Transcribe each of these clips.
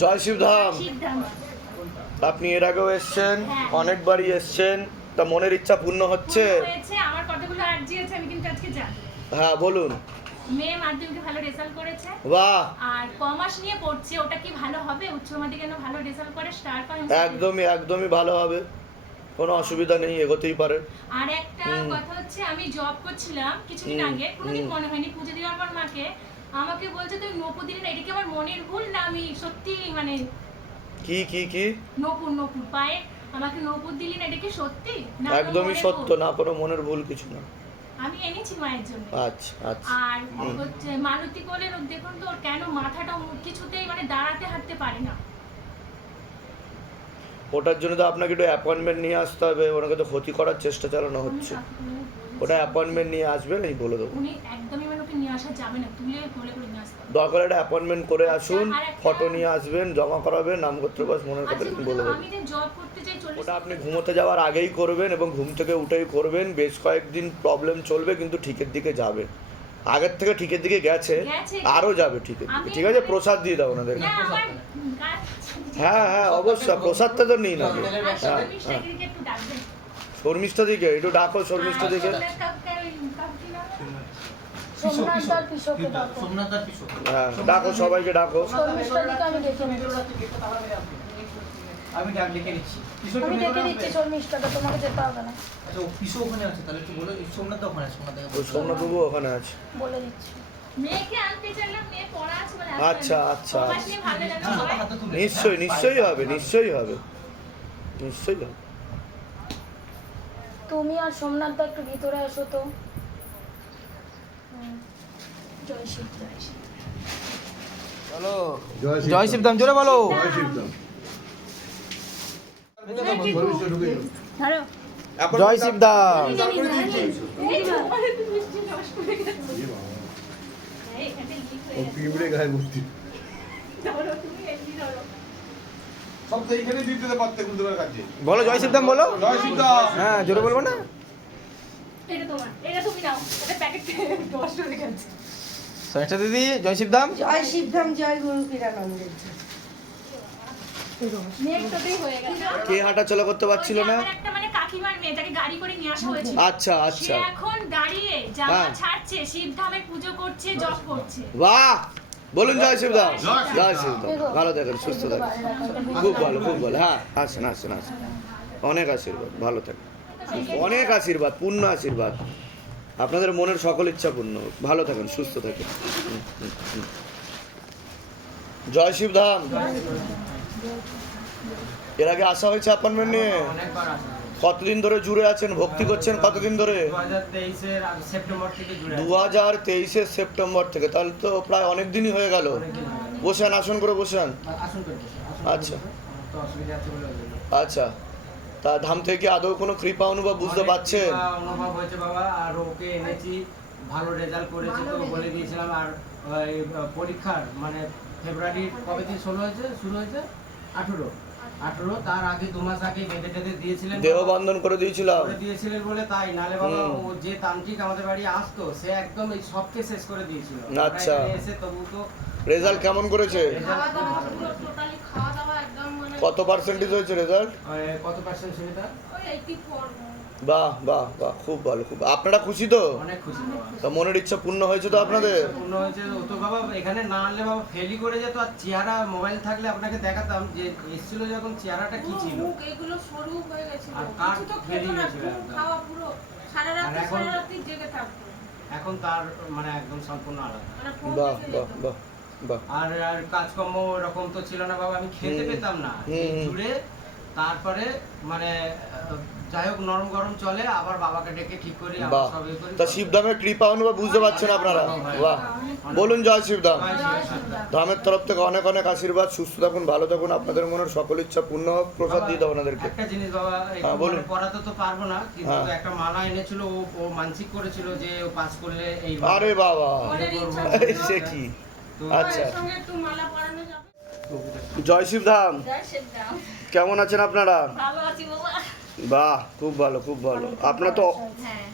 জয় শিবধাম। আপনি এর আগেও এসছেন হ্যাঁ। অনেকবারই এসছেন। তা মনের ইচ্ছা পূর্ণ হচ্ছে? আমার কতগুলো আর্জি আছে আমি কিন্তু আজকে জানি। হ্যাঁ বলুন। মেয়ে মাধ্যমিকে ভালো রেজাল্ট করেছে। বাহ! আর কমার্স নিয়ে পড়ছে ওটা কি ভালো হবে? উচ্চ মাধ্যমিকে যেন ভালো রেজাল্ট করে স্টার পায় একদমই একদমই ভালো হবে। কোনো অসুবিধা নেই এগোতেই পারে। আর একটা কথা হচ্ছে আমি জব করছিলাম কিছুদিন আগে কোনোদিন মনে হয়নি পুজো দেওয়ার পর মাকে। আমাকে বলছে তুমি নপুর দিলে না এটা কি আমার মনের ভুল না আমি সত্যি মানে কি কি কি? নপুর নপুর পায়ে আমাকে নপুর দিলি না এটা কি সত্যি? না একদমই সত্য না কোনো মনের ভুল কিছু না। আমি এনেছি মায়ের জন্য। আচ্ছা আচ্ছা। আর হচ্ছে মালতী কোলের দেখুন তো ওর কেন মাথাটা কিছুতেই মানে দাঁড়াতে হাঁটতে পারে না। ওটার জন্য তো আপনাকে একটু অ্যাপয়েন্টমেন্ট নিয়ে আসতে হবে ওনাকে তো ক্ষতি করার চেষ্টা চালানো হচ্ছে। ওটা অ্যাপয়েন্টমেন্ট নিয়ে আসবেন আমি বলে দেবো। উনি একদমই আসা যাবে না তুলে কোলে করে নিয়ে আসতে দরকার একটা অ্যাপয়েন্টমেন্ট করে আসুন আচ্ছা, একটা- ফটো নিয়ে আসবেন জমা করাবেন নামপত্র বাস মনের কথা আচ্ছা আমি বলে তো, যে জব করতে চাই ওটা আপনি ঘুমোতে যাওয়ার আগেই করবেন এবং ঘুম থেকে উঠেই করবেন বেশ কয়েকদিন প্রবলেম চলবে কিন্তু ঠিকের দিকে যাবে। আগের থেকে ঠিকের দিকে গেছে। আরও যাবে ঠিকের দিকে। ঠিক আছে প্রসাদ দিয়ে দাও না কাজ হ্যাঁ হ্যাঁ অবশ্যই প্রসাদটা তো আগে। আর হ্যাঁ। হ্যাঁ শর্মিষ্ঠা দিকে একটু ডাকো শর্মিষ্ঠা দিকে সোমনাথ কাকুকে ওই কাকুকে ডাকবেন? সোমনাথ আর পিসোকে ডাকো। হ্যাঁ ডাকো সবাইকে ডাকো। আমি ডেকে নিচ্ছি। আমি ডাক লিখে নিচ্ছি। পিসো আমি ডেকে দিচ্ছি তোমাকে যেতে হবে না। আচ্ছা ও পিসো ওখানে আছে তাহলে একটু বলো। এই সোমনাথ ওখানে আছে সোমনাথ ওই সোমনাথবাবু ওখানে আছে। বলে দিচ্ছি। মেয়েকে আনতে চাইলাম মেয়ে পড়া আছে বলে আচ্ছা, আচ্ছা, তুলে নিশ্চয়ই নিশ্চয়ই হবে নিশ্চয়ই হবে। নিশ্চয়ই হবে। তুমি আর সোমনাথ দা একটু ভিতরে আসো তো হুম। জয় শিব জয় শিব বলো জয় শিব জয় জোরে বলো। জয় শিবধাম। ধরো জয় ও পিঁপড়ে গায়ে ভর্তি বলো জয় শিবধাম বলো। জয় শিবদাম হ্যাঁ জোরে বলব না? এটা তোমার এটা তুমি নাও। এটা প্যাকেট নষ্ট হয়ে গেছে সনিষ্ঠা দিদি জয় শিবধাম জয় শিবধাম জয় গুরু হয়ে গেছে। কে হাঁটা চলা করতে পারছিল না? মানে কাকিমার মেয়ে গাড়ি করে নিয়ে আসা হয়েছিল। আচ্ছা আচ্ছা। এখন দাঁড়িয়ে জামা। ছাড়ছে শিবধামে পুজো করছে জপ করছে। বাহ! বলুন জয় শিবধাম জয় শিবধাম ভালো থাকেন সুস্থ থাকেন। খুব ভালো খুব ভালো। হ্যাঁ আসেন আসেন আসেন। অনেক আশীর্বাদ ভালো থাকেন। অনেক আশীর্বাদ পূর্ণ আশীর্বাদ। আপনাদের মনের সকল ইচ্ছা পূর্ণ ভালো থাকেন সুস্থ থাকেন। জয় শিবধাম। এর আগে আসা হয়েছে অ্যাপয়েন্টমেন্ট নিয়ে? অনেকবার কতদিন ধরে জুড়ে আছেন? ভক্তি করছেন কতদিন ধরে? দু হাজার তেইশের সেপ্টেম্বর থেকে। তাহলে তো প্রায় অনেক দিনই হয়ে গেল। বসেন আসন করে বসেন। আচ্ছা। আচ্ছা। তা ধাম থেকে আদৌ কোনো কৃপা অনুভব বুঝতে পারছেন অনুভব হয়েছে বাবা আর ওকে এনেছি ভালো রেজাল্ট করেছে তো বলে দিয়েছিলাম আর পরীক্ষার মানে ফেব্রুয়ারি কবে থেকে শুরু হয়েছে? শুরু হয়েছে? আঠেরো। আঠেরো তার আগে দু মাস আগে বেঁধে টেঁধে দিয়েছিলেন দেহ বন্ধন করে দিয়েছিলাম। করে দিয়েছিলেন বলে তাই নালে বাবা ও যে তান্ত্রিক আমাদের বাড়ি আসতো সে একদম এই সবকে শেষ করে দিয়েছিল। আচ্ছা। এসে তবু তো রেজাল্ট কেমন করেছে? রেজাল্ট কত পার্সেন্টেজ হয়েছে রেজাল্ট কত পার্সেন্ট ফোর বাহ বাহ বাহ খুব ভালো খুব আপনারা খুশি তো? অনেক খুশি তা মনের ইচ্ছা পূর্ণ হয়েছে তো আপনাদের? পূর্ণ হয়েছে। ও তো বাবা এখানে না আনলে বাবা ফেলি করে যেত। আর চেহারা মোবাইল থাকলে আপনাকে দেখাতাম যে এসেছিল যখন চেহারাটা কি ছিল। মুখ এগুলো সরু হয়ে গেছিল। আর কিছু তো খেতো না। খাওয়া পুরো সারা এখন- সারা রাত্রি জেগে থাকতো। এখন তার মানে একদম সম্পূর্ণ আলাদা। মানে বাহ। বাহ বাহ। আর আর কাজকর্ম ওরকম তো ছিল না বাবা আমি খেতে পেতাম না। জুড়ে তারপরে মানে যাই হোক নরম গরম চলে আবার বাবাকে ডেকে ঠিক করি আবার সব করি তা শিবধামের কৃপা অনুভব বুঝতে পারছেন আপনারা? বাহ। বলুন জয় শিবধাম। ধামের তরফ থেকে অনেক অনেক আশীর্বাদ সুস্থ থাকুন ভালো থাকুন আপনাদের মনের সকল ইচ্ছা পূর্ণ হোক প্রসাদ দিয়ে দাও ওনাদেরকে। একটা জিনিস বাবা হ্যাঁ, বলুন। মানে পড়াতে তো পারব না কিন্তু হ্যাঁ। একটা মালা এনেছিল ও ও মানসিক করেছিল যে ও পাস করলে এই আরে বাবা। সে কি? আচ্ছা। জয় শিবধাম। কেমন আছেন আপনারা? বাহ খুব ভালো খুব ভালো। আপনারা তো হ্যাঁ।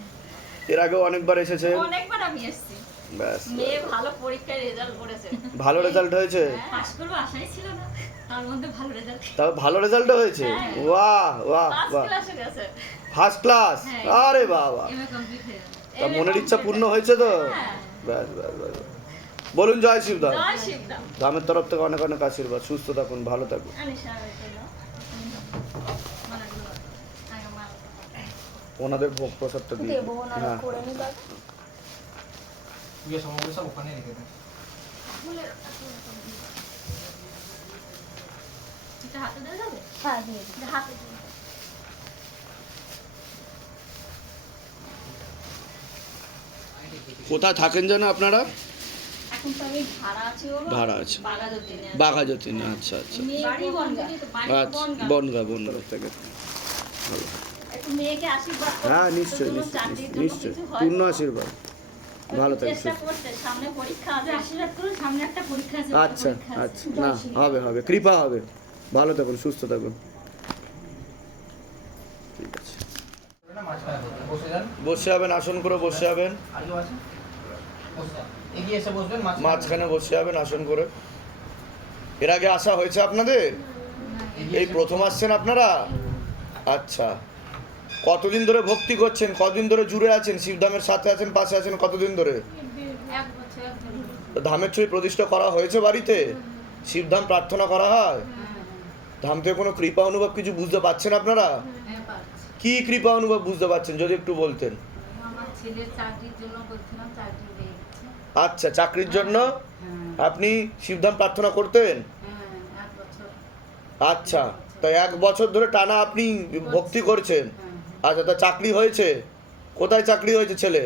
এর আগেও অনেকবার এসেছেন অনেকবার আমি এসেছি। ব্যাস। মেয়ে ভালো পরীক্ষায় রেজাল্ট করেছে। ভালো রেজাল্ট হয়েছে? পাস করব আশাই ছিল না। তার মধ্যে ভালো রেজাল্ট তবে ভালো রেজাল্ট হয়েছে? হ্যাঁ। বাহ বাহ ফার্স্ট বাহ। ফার্স্ট ক্লাস হ্যাঁ। আরে হয়ে গেছে। তা মনের ইচ্ছা পূর্ণ হয়েছে তো? হ্যাঁ। ব্যাস ব্যাস ব্যাস। বলুন জয় শিবদাম। ধামের তরফ থেকে অনেক অনেক আশীর্বাদ। সুস্থ থাকুন ভালো থাকুন। ওনাদের ভোগ প্রসাদটা দিয়ে হ্যাঁ। করে নি বাস সামগ্রী সব ওখানে রেখে দেন। হাতে দেওয়া যাবে হ্যাঁ হাতে কোথায় থাকেন যেন আপনারা? ভাড়া আছি ওর ভাড়া আছে। বাগাজতিনে বাঘাযতীন আচ্ছা আচ্ছা। বাড়ি বনগা। বাড়ি আচ্ছা বনগা। বনগা থেকে। হ্যাঁ নিশ্চয়ই হয়। পূর্ণ আশীর্বাদ। ভালো থাকেন চেষ্টা সুস্থ করছে? সামনে পরীক্ষা আছে। আশীর্বাদ করো সামনে একটা পরীক্ষা আছে আচ্ছা আচ্ছা। না হবে হবে। কৃপা হবে। ভালো থাকুন সুস্থ থাকুন। ঠিক আছে। বসে যাবেন আসন করে বসে যাবেন। এগিয়ে এসে বসবেন মাঝখানে বসে যাবেন আসন করে। এর আগে আসা হয়েছে আপনাদের? এই প্রথম আসছেন আপনারা? আচ্ছা। কতদিন ধরে ভক্তি করছেন? কতদিন ধরে জুড়ে আছেন? শিবধামের সাথে আছেন পাশে আছেন কতদিন ধরে? ধামের ছবি প্রতিষ্ঠা করা হয়েছে বাড়িতে? শিবধাম প্রার্থনা করা হয়? ধাম থেকে কোনো কৃপা অনুভব কিছু বুঝতে পারছেন আপনারা? হ্যাঁ কি কৃপা অনুভব বুঝতে পারছেন যদি একটু বলতেন। আমার ছেলের চাকরির জন্য বলছিলাম চাকরি আচ্ছা চাকরির জন্য আপনি শিবধাম প্রার্থনা করতেন? আচ্ছা তো এক বছর ধরে টানা আপনি ভক্তি করছেন। আচ্ছা তা চাকরি হয়েছে? কোথায় চাকরি হয়েছে ছেলে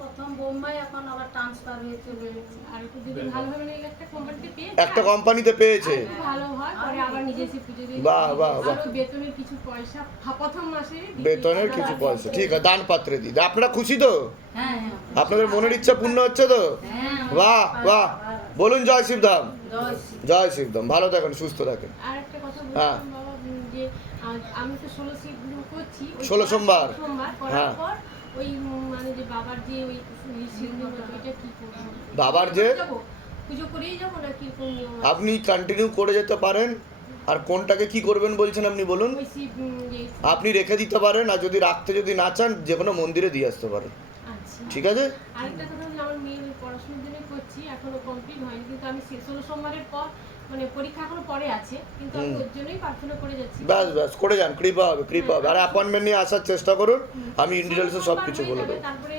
প্রথম বোম্বাই এখন আবার ট্রান্সফার হয়ে চলে আর একটু যদি ভালো একটা কোম্পানিতে পেয়ে একটা কোম্পানিতে পেয়েছে। ভালো হয় পরে আবার দিয়ে বাহ, বাহ, বাহ। আরও বেতনের কিছু পয়সা প্রথম মাসে বেতনের কিছু পয়সা। ঠিক আছে দান পাত্রে দিই আপনারা খুশি তো? হ্যাঁ হ্যাঁ। আপনাদের মনের ইচ্ছা পূর্ণ হচ্ছে তো? হ্যাঁ বাহ বাহ। বলুন জয় শিবধাম। জয় শিবধাম। ভালো থাকেন সুস্থ থাকেন। আর একটা কথা হ্যাঁ। আমি তো ষোলো করছি। ষোলো সোমবার। সোমবার হ্যাঁ। ওই মানে যে বাবার যে ওই ওইটা কি করব? বাবার যে? পুজো করেই যাব না কি কোন নিয়ম আপনি কন্টিনিউ করে যেতে পারেন। আর কোনটাকে কি করবেন বলছেন আপনি বলুন। আপনি রেখে দিতে পারেন আর যদি রাখতে যদি না চান যে কোনো মন্দিরে দিয়ে আসতে পারেন। আচ্ছা। ঠিক আছে? আরেকটা কথা আমার মেয়ের পড়াশোনার জন্য করছি এখনও কমপ্লিট হয়নি কিন্তু আমি সে- ষোলো সোমবারের পর মানে পরীক্ষা এখনও পরে আছে কিন্তু আমি হুম। ওর জন্যই প্রার্থনা করে যাচ্ছি। ব্যাস ব্যাস করে যান কৃপা হবে কৃপা হবে। আর অ্যাপয়েন্টমেন্ট নিয়ে আসার চেষ্টা করুন আমি ইন্ডিটেলসে সব কিছু বলে দেবো। তারপরে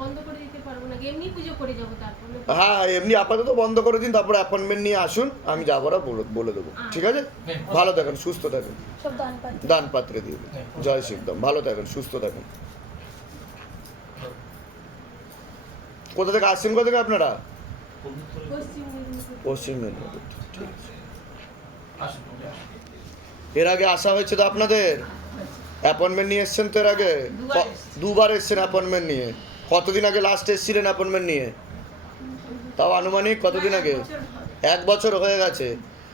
বন্ধ করে দিতে পারব না। এমনি পুজো করে যাব তারপরে। হ্যাঁ এমনি আপাতত বন্ধ করে দিন তারপর অ্যাপয়েন্টমেন্ট নিয়ে আসুন আমি যাব না বলে বলে দেবো। ঠিক আছে? ভালো থাকেন সুস্থ থাকেন। দান পাত্রে। দিয়ে দিন। জয় শিবদাম ভালো থাকেন সুস্থ থাকেন। কোথা থেকে আসছেন কোথা থেকে আপনারা? পশ্চিম মেদিনীপুর ঠিক আছে। এর আগে আসা হয়েছে তো আপনাদের? অ্যাপয়েন্টমেন্ট নিয়ে এসছেন তো এর আগে? দুবার এসছেন অ্যাপয়েন্টমেন্ট নিয়ে? কতদিন আগে লাস্ট এসেছিলেন অ্যাপয়েন্টমেন্ট নিয়ে? তাও আনুমানিক কতদিন আগে? এক বছর হয়ে গেছে।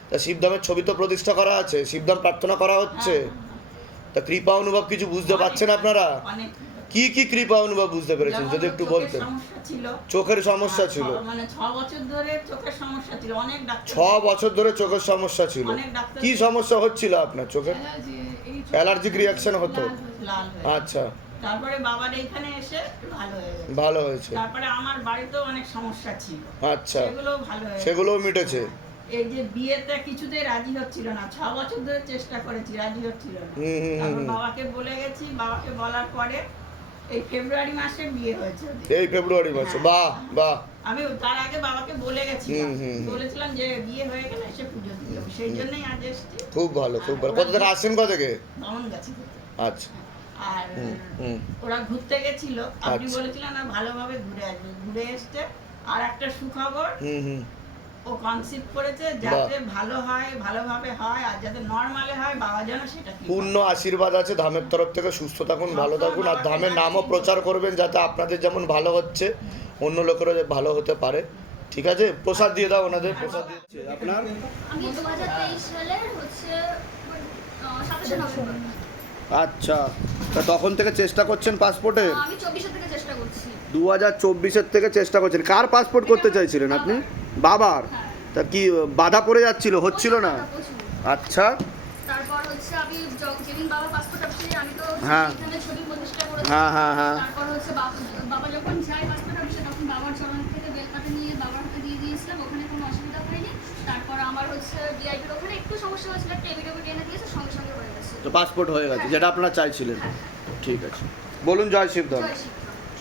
তা শিবধামের ছবি তো প্রতিষ্ঠা করা আছে শিবধাম প্রার্থনা করা হচ্ছে। তা কৃপা অনুভব কিছু বুঝতে পারছেন আপনারা? কি কি কৃপা অনুভব বুঝতে পেরেছেন? যদি একটু বলতেন। চোখের সমস্যা ছিল। ছ- মানে ছ বছর ধরে চোখের সমস্যা ছিল অনেক ডাক্তার ছ বছর ধরে চোখের সমস্যা ছিল। কি সমস্যা হচ্ছিল আপনার চোখের অ্যালার্জিক রিয়াকশন হতো। আচ্ছা। তারপরে বাবার এইখানে এসে ভালো হয়ে ভালো হয়েছে। তারপরে আমার বাড়িতেও অনেক সমস্যা ছিল। আচ্ছা। সেগুলো ভালো হয়ে সেগুলোও মিটেছে। এই যে বিয়েতে কিছুতেই রাজি হচ্ছিল না ছ বছর ধরে চেষ্টা করেছি রাজি হচ্ছিল না। বাবাকে বলে গেছি বাবাকে বলার পরে এই ফেব্রুয়ারি মাসে বিয়ে হয়েছে এই ফেব্রুয়ারি মাসে বাহ বাহ। আমি তার আগে বাবাকে বলে হুম। বলেছিলাম যে বিয়ে হয়ে গেলে এসে পুজো দিয়ে সেই জন্যই আজ এসছি। খুব ভালো খুব ভালো। কোথা থেকে আসছেন কোথা থেকে? বামন গাছি আচ্ছা। আর। ওরা ঘুরতে গেছিল। আপনি আচ্ছা। বলেছিলেন না ভালোভাবে ঘুরে আসবে। ঘুরে এসছে আর একটা সুখবর হুম হুম। ও কনসিপ্ট করেছে যাতে ভালো হয় ভালোভাবে হয় আর যাতে নর্মালে হয় বাবা যেন সেটা পূর্ণ আশীর্বাদ আছে ধামের তরফ থেকে সুস্থ থাকুন ভালো থাকুন আর ধামের নামও প্রচার করবেন যাতে আপনাদের যেমন ভালো হচ্ছে অন্য লোকেরও ভালো হতে পারে। ঠিক আছে? প্রসাদ দিয়ে দাও ওনাদের প্রসাদ দিয়ে আপনার? আমি দু হাজার তেইশ সালের হচ্ছে সাতাশে নভেম্বর। আচ্ছা তা তখন থেকে চেষ্টা করছেন পাসপোর্টে? আমি চব্বিশে থেকে চেষ্টা করছি। দু হাজার চব্বিশের থেকে চেষ্টা করছেন। কার পাসপোর্ট করতে চাইছিলেন আপনি? বাবার? তা কি বাধা পড়ে যাচ্ছিল? হচ্ছিল না? আচ্ছা। তারপর হচ্ছে আমি যেদিন বাবা পাসপোর্ট অফিসে আমি তো হ্যাঁ। ছবি প্রতিষ্ঠা করেছি। হ্যাঁ হ্যাঁ হ্যাঁ। তারপর হচ্ছে বাবা- যখন যায় পাসপোর্ট অফিসে তখন বাবার চরণ থেকে বেলকাটা নিয়ে বাবার হাতে দিয়ে দিয়েছিলাম। ওখানে কোনো অসুবিধা হয়নি। তারপর আমার হচ্ছে ওখানে একটু সমস্যা হয়েছিল একটা এভিডেভিট এনে দিয়েছে সঙ্গে সঙ্গে হয়ে গেছে। তো পাসপোর্ট হয়ে গেছে যেটা আপনারা চাইছিলেন। ঠিক আছে। বলুন জয় শিবধাম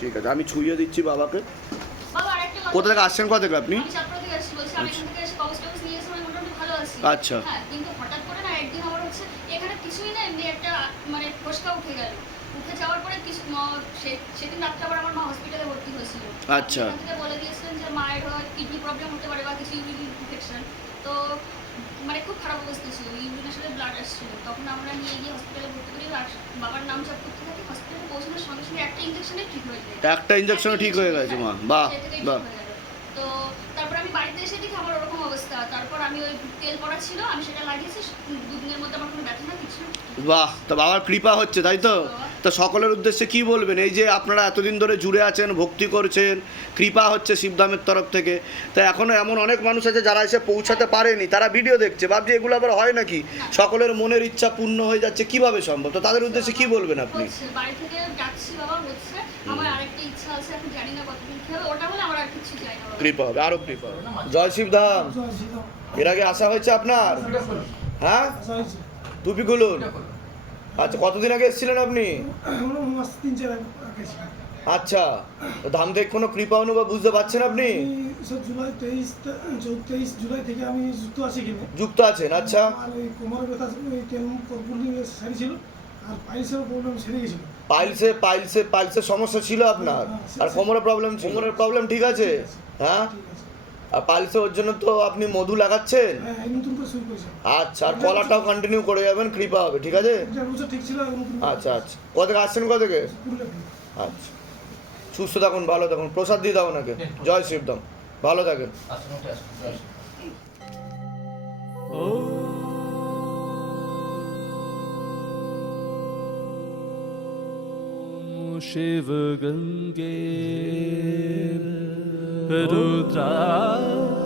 ঠিক আছে আমি ছুঁয়ে দিচ্ছি বাবাকে। কোথা থেকে আসছেন কোথা থেকে আপনি? আচ্ছা। হ্যাঁ কিন্তু হঠাৎ করে না একদিন আমার হচ্ছে এখানে কিছুই না এমনি একটা মানে ফসকা উঠে গেল। উঠে যাওয়ার পরে কিছু সেদিন রাত্রে আবার আমার মা হসপিটালে ভর্তি হয়েছিল। আচ্ছা। থেকে বলে দিয়েছিলেন যে মায়ের কিডনি প্রবলেম হতে পারে বা কিছু ইউরিন ইনফেকশন তো মানে খুব খারাপ অবস্থা ছিল ইউরিনের সাথে ব্লাড আসছিল। তখন আমরা নিয়ে গিয়ে হসপিটালে ভর্তি করি আর বাবার নাম জপ করতে থাকি হসপিটালে পৌঁছানোর সঙ্গে সঙ্গে একটা ইঞ্জেকশনে ঠিক হয়ে যায়। একটা ইঞ্জেকশনে ঠিক হয়ে গেছে মা। বাহ বাহ। তো তারপর আমি বাড়িতে এসে দেখি আমার ওরকম অবস্থা। তারপর আমি ওই তেল পড়া ছিল আমি সেটা লাগিয়েছি দুদিনের মধ্যে আমার কোনো ব্যথা না কিছু বাহ তো বাবার কৃপা হচ্ছে তাই তো? তো সকলের উদ্দেশ্যে কি বলবেন? এই যে আপনারা এতদিন ধরে জুড়ে আছেন ভক্তি করছেন কৃপা হচ্ছে শিবধামের তরফ থেকে। তা এখনও এমন অনেক মানুষ আছে যারা এসে পৌঁছাতে পারেনি তারা ভিডিও দেখছে। ভাবছে এগুলো আবার হয় নাকি? সকলের মনের ইচ্ছা পূর্ণ হয়ে যাচ্ছে কীভাবে সম্ভব? তো তাদের উদ্দেশ্যে কি বলবেন আপনি? বাড়ি থেকে ডাকছি বাবা হচ্ছে আমার আরেকটা ইচ্ছা আছে এখন জানি না কতদিন কি ওটা হলে আমার আর কিছু চাই না কৃপা হবে আরও কৃপা হবে। জয় শিবধাম। এর আগে আসা হয়েছে আপনার? হ্যাঁ? টুপি খুলুন আচ্ছা কতদিন আগে এসেছিলেন আপনি? আচ্ছা তো ধাম থেকে কোনো কৃপা অনুভব বুঝতে পারছেন আপনি? জুলাই তেইশ তেইশ জুলাই থেকে আমি যুক্ত আছি এখানে যুক্ত আছেন আচ্ছা আর ওই কোমর ব্যথা তেল আর প্রবলেম সেরে গেছিল। পাইলসে পাইলসে পাইলসের সমস্যা ছিল আপনার। আর কোমরের প্রবলেম কোমরের প্রবলেম ঠিক আছে? হ্যাঁ? আর পাইলসে ওর জন্য তো আপনি মধু লাগাচ্ছেন? হ্যাঁ করেছে। আচ্ছা আর কলাটাও কন্টিনিউ করে যাবেন কৃপা হবে ঠিক আছে? আচ্ছা আচ্ছা। কত থেকে আসছেন কত থেকে আচ্ছা। সুস্থ থাকুন ভালো থাকুন। প্রসাদ দিয়ে দাও ওনাকে। জয় শিবধাম ভালো থাকেন। sevgin du Hüdudra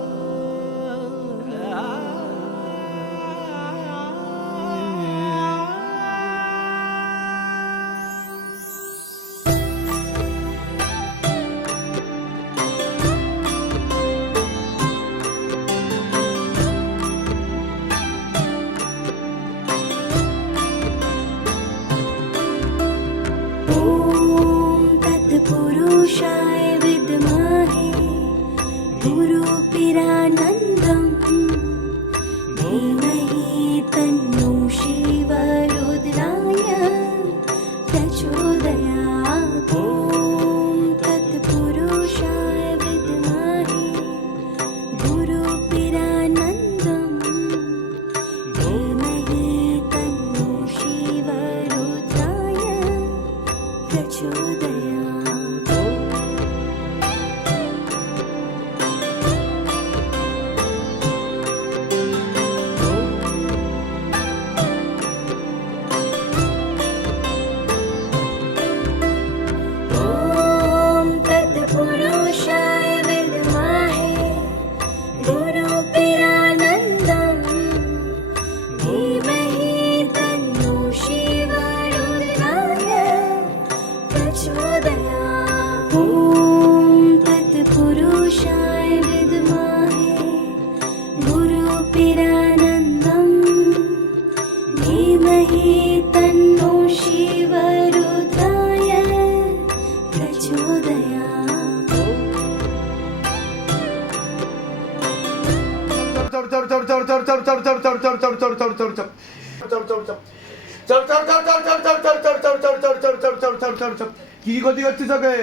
কি কি ক্ষতি করছিস ওকে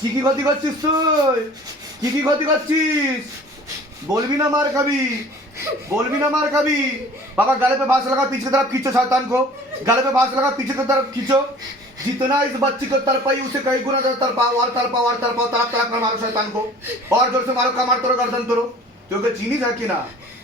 কি কি ক্ষতি করছিস তুই কি কি ক্ষতি করছিস বলবি না মার খাবি बोलबी ना मार कभी बाबा गले पे बांस लगा पीछे की तरफ खींचो शैतान को गले पे बांस लगा पीछे की तरफ खींचो जितना इस बच्ची को तरपाई उसे कई गुना ज्यादा तरपाओ और तरपाओ और तरपाओ तड़प तड़प कर मारो शैतान को और जोर से मारो कमार तोड़ो गर्दन तोड़ो क्योंकि चीनी झाकी ना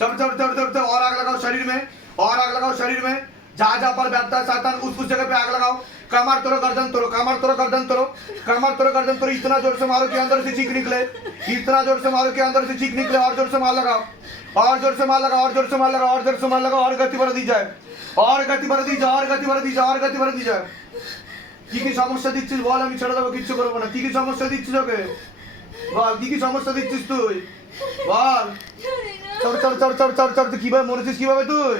जब जब जब जब जब और आग लगाओ शरीर में, और आग लगाओ शरीर में। जहाँ जहाँ पर बैठता है शैतान, उस उस जगह पे आग लगाओ। कमर तोड़ो, गर्दन तोड़ो, कमर तोड़ो, गर्दन तोड़ो, कमर तोड़ो, गर्दन तोड़ो, इतना ज़ोर से मारो कि अंदर से चीख निकले। इतना ज़ोर से मारो कि अंदर से चीख निकले, और ज़ोर से मार लगाओ, और ज़ोर से मार लगाओ, और ज़ोर से मार लगाओ, और ज़ोर से मार लगाओ, और गति बढ़ दी जाए, और गति বাড়া दी जाए, और गति বাড়া दी जाए, और गति বাড়া दी जाए। কি কি সমস্যা দিচ্ছিস বল আমি ছেড়ে দেবো কিচ্ছু করবো না কি কি সমস্যা দিচ্ছিস ওকে বল কি কি সমস্যা দিচ্ছিস তুই বল চড় চড় চড় চড় চড় চড় তুই কীভাবে মরেছিস কীভাবে তুই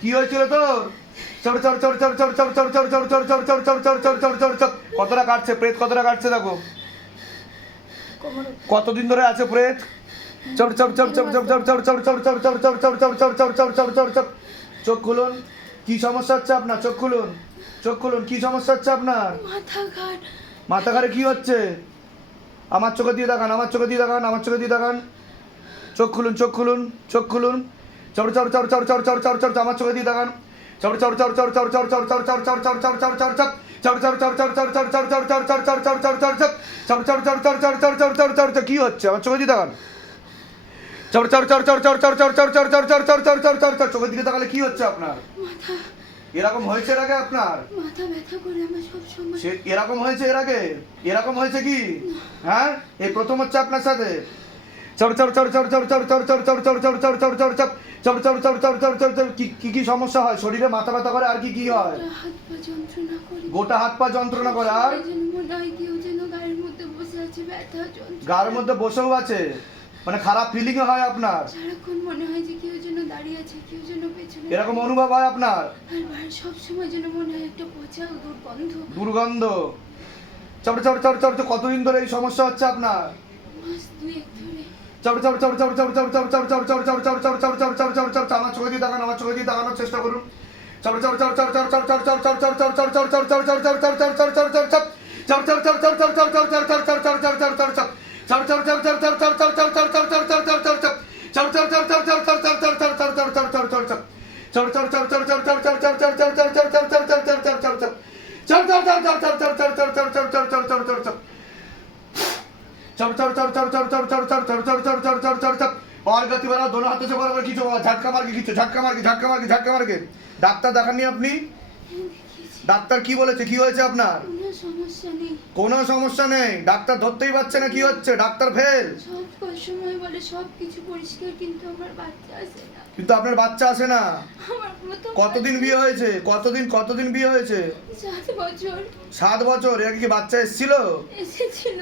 কি হয়েছিল তোর চড় চড় চড় চড় চড় চড় চড় চড় চড় চড় চড় চড় চড় চড় চড় চড় চড় কতটা কাটছে প্রেত কতটা কাটছে দেখো কতদিন ধরে আছে প্রেত চড় চড় চড় চড় চড় চড় চড় চড় চড় চড় চড় চড় চড় চড় চড় চড় চড় চড় চড় চোখ খুলুন কি সমস্যা হচ্ছে আপনার চোখ খুলুন চোখ খুলুন কি সমস্যা হচ্ছে আপনার মাথা ঘাট মাথা ঘাড়ে কি হচ্ছে আমার চোখে দিয়ে দেখান আমার চোখে দিয়ে দেখান আমার চোখে দিয়ে দেখান চোখ খুলুন চোখ খুলুন চোখ খুলুন চড় চড় চর চর চর চর চর চড় আমার চোখে দিয়ে দেখান চড় চড় চড় চড় চড় চর চর চর চর চর চর চর চর চর কি হচ্ছে আমার চর চর তাকান চোখের দিকে তাকালে কি হচ্ছে আপনার এরকম হয়েছে এর আগে আপনার এরকম হয়েছে এর আগে এরকম হয়েছে কি হ্যাঁ এই প্রথম হচ্ছে আপনার সাথে চর চর চর চর চর চর চর চর চর চর চর চর চর চর চর চর চর চর কি কি সমস্যা হয় শরীরে মাথা ব্যথা করে আর কি কি হয় গোটা হাত পা যন্ত্রণা করে আর গায়ের মধ্যে বসেও আছে মানে খারাপ ফিলিং হয় আপনার সারাক্ষণ মনে হয় যে কেউ যেন দাঁড়িয়ে আছে কেউ যেন পেছনে এরকম অনুভব হয় আপনার সব সময় যেন মনে হয় একটা পচা দুর্গন্ধ দুর্গন্ধ কতদিন ধরে এই সমস্যা হচ্ছে আপনার মাস দুই এক চাপড়ে চাপড়ে চাপড়ে চাপড়ে চাপড়ে চাপড়ে চাপড়ে চাপড়ে চাপড়ে চাপড়ে চাপড়ে চাপড়ে চাপড়ে চাপড়ে চাপড়ে চাপড়ে আমার চোখে দিয়ে দেখান আমার চোখে দিয়ে দেখানোর চেষ্টা করুন চাপড়ে চাপড়ে চাপড়ে চাপড়ে চাপড়ে চাপড়ে চাপড়ে চাপড়ে চাপড়ে চাপড়ে চাপড়ে চাপড়ে চাপড়ে চাপড়ে চাপড়ে চাপড়ে চাপড়ে চাপড়ে চাপড়ে Chop, chop, chop, chop, chop, chop, chop, chop, chop, chop, chop, chop, chop. चढ़ चढ़ चढ़ चढ़ चढ़ चढ़ चढ़ चढ़ चढ़ चढ़ चढ़ चढ़ चढ़ चढ़ और गति बढ़ाओ दोनों हाथों से बराबर खींचो बाबा झटका मार के खींचो झटका मार के झटका मार के झटका मार के ডাক্তার দেখাননি আপনি ডাক্তার কি বলেছে কি হয়েছে আপনার কোনো সমস্যা নেই কোনো সমস্যা নেই ডাক্তার ধরতেই পারছে না কি হচ্ছে ডাক্তার ফেল সব সময় বলে সব কিছু পরিষ্কার কিন্তু আমার বাচ্চা আসে না কিন্তু আপনার বাচ্চা আসে না আমার প্রথম কতদিন বিয়ে হয়েছে কতদিন কতদিন বিয়ে হয়েছে সাত বছর সাত বছর এর আগে কি বাচ্চা এসেছিল এসেছিল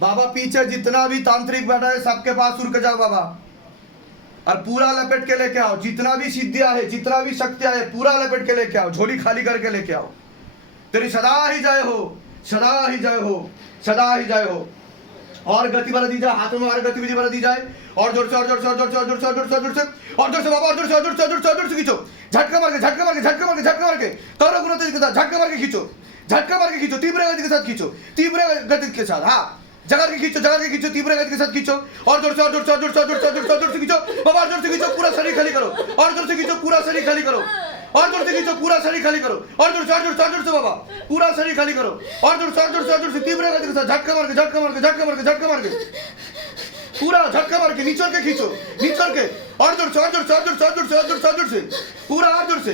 बाबा पीछे जितना भी तांत्रिक बैठा है सबके पास उड़ के जाओ बाबा और पूरा लपेट के लेके आओ जितना भी सिद्धियाँ है जितना भी शक्तियाँ है पूरा लपेट के लेके आओ झोली खाली करके लेके आओ तेरी सदा ही जय हो सदा ही जय हो सदा ही जय हो और गति बढ़ा दी जाए हाथों में और गतिविधि बढ़ा दी जाए और ज़ोर से और ज़ोर से और ज़ोर से और ज़ोर से और ज़ोर से और ज़ोर से और ज़ोर से बाबा और ज़ोर से और ज़ोर से और ज़ोर से और ज़ोर से खींचो झटका मार के झटका मार के झटका मार के झटका मार के करो गुनो तेज के साथ झटका मार के खींचो झटका मार के खींचो तीव्र गति के साथ खींचो तीव्र गति के साथ हाँ जगह के खींचो जगह के खींचो तीव्र गति के साथ खींचो और जोर से और जोर से और जोर से और जोर से और जोर से और जोर से खींचो बाबा और जोर से खींचो पूरा शरीर खाली करो और जोर से खींचो पूरा शरीर खाली करो और जोर से खींचो पूरा शरीर खाली करो और जोर से और जोर से और जोर से बाबा पूरा शरीर खाली करो और जोर से और जोर से और जोर से तीव्र गति के साथ झटका मार के झटका मार के झटका मार के झटका मार के पूरा झटका मार के नीचोड़ के खींचो नीचोड़ के और जोर से और जोर से और जोर से और जोर से और जोर से और जोर से पूरा और जोर से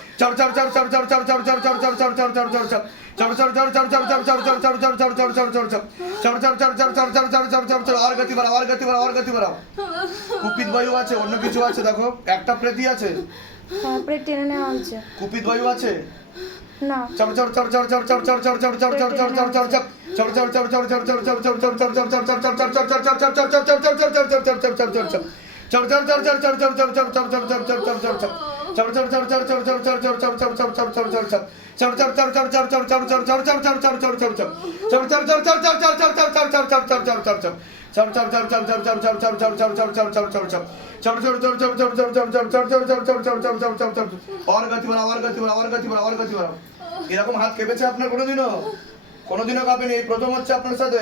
চড় চড় চড় চড় চড় চড় চড় চড় চড় চর চর চর চড় চড় চর চর চড় চড় চড় চড় চড় চড় চড় চড় চড় চর চর চড় চড় চড় চর চর চর চর চর চড় চড় চড় আর গতি বাড়াও আর গতি বাড়াও আর গতি বাড়াও কুপিত বায়ু আছে অন্য কিছু আছে দেখো একটা প্রেতই আছে তারপরে টেনে নেওয়া হচ্ছে কুপিত বায়ু আছে না চড় চড় চর চড় চড় চড় চর চর চর চড় চড় চড় চড় চড় চড় চড় চড় চড় চ এরকম হাত কেঁপেছে আপনার কোনোদিনও কোনোদিনও কাঁপেনি প্রথম হচ্ছে আপনার সাথে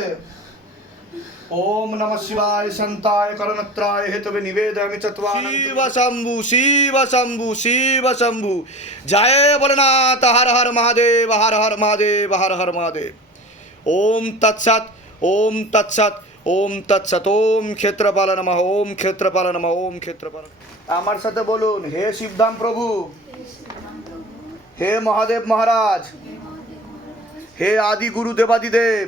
ওম নম শিবায় শান্তায় করণত্রায় হেতবে নিবেদয়ামি চত্বার শিব শম্ভু শিব শম্ভু শিব শম্ভু জয় বলনাথ হর হর মহাদেব হর হর মহাদেব হর হর মহাদেব ওম তৎসৎ ওম তৎসৎ ওম তৎসৎ ওম ক্ষেত্রপাল নমঃ ওম ক্ষেত্রপাল নমঃ ওম ক্ষেত্রপাল আমার সাথে বলুন হে শিবধাম প্রভু হে মহাদেব মহারাজ হে আদি গুরু দেবাদিদেব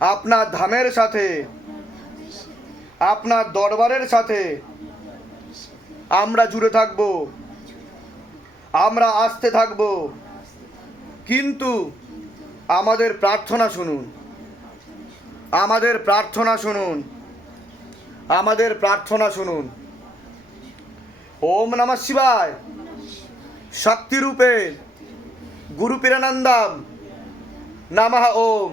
আপনার ধামের সাথে, আপনার দরবারের সাথে আমরা জুড়ে থাকব, আমরা আসতে থাকব। কিন্তু আমাদের প্রার্থনা শুনুন, আমাদের প্রার্থনা শুনুন, আমাদের প্রার্থনা শুনুন। ওম নমঃ শিবায়, শক্তিরূপে গুরু পীরানন্দম নমঃ ওম।